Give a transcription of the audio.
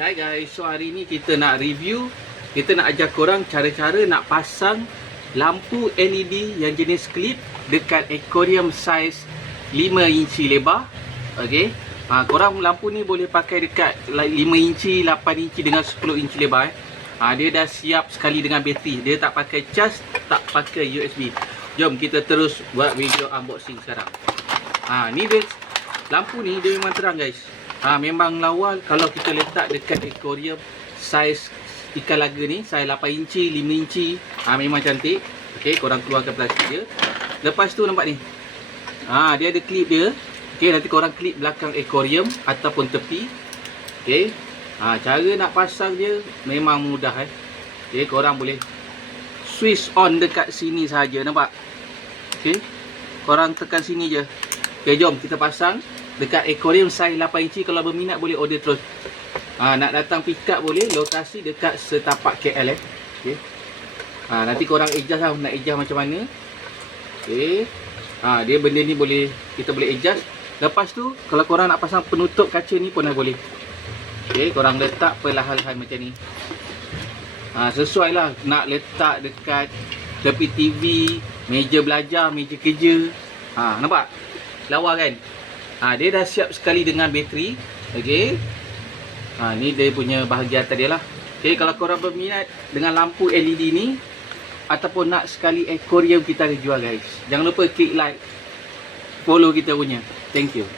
Hai guys, so hari ni kita nak review, kita nak ajar korang cara-cara nak pasang lampu LED yang jenis klip dekat aquarium size 5 inci lebar. Okey. Korang lampu ni boleh pakai dekat 5 inci, 8 inci dengan 10 inci lebar. Dia dah siap sekali dengan bateri. Dia tak pakai cas, tak pakai USB. Jom kita terus buat video unboxing sekarang. Ni dia, lampu ni dia memang terang guys. Memang lawa kalau kita letak dekat aquarium saiz ikan laga ni, saiz 8 inci, 5 inci. Memang cantik. Okey, korang keluarkan plastik dia. Lepas tu nampak ni. Dia ada klip dia. Okey, nanti korang klip belakang aquarium ataupun tepi. Okey. Cara nak pasang dia memang mudah Okey, korang boleh switch on dekat sini saja, nampak? Okey. Korang tekan sini je. Okey, jom kita pasang dekat aquarium saiz 8 inci. Kalau berminat boleh order terus. Nak datang pick up boleh. Lokasi dekat setapak KL Okey. Nanti korang adjust lah nak adjust macam mana. Okey. Dia benda ni boleh, kita boleh adjust. Lepas tu kalau korang nak pasang penutup kaca ni pun dah boleh. Okey, korang letak perlahan-lahan macam ni. Sesuai lah nak letak dekat tepi TV, meja belajar, meja kerja. Nampak? Lawa kan? Dia dah siap sekali dengan bateri. Okey. Ni dia punya bahagian atas dia lah. Okey, kalau korang berminat dengan lampu LED ni ataupun nak sekali aquarium kita ada jual guys. Jangan lupa klik like, follow kita punya. Thank you.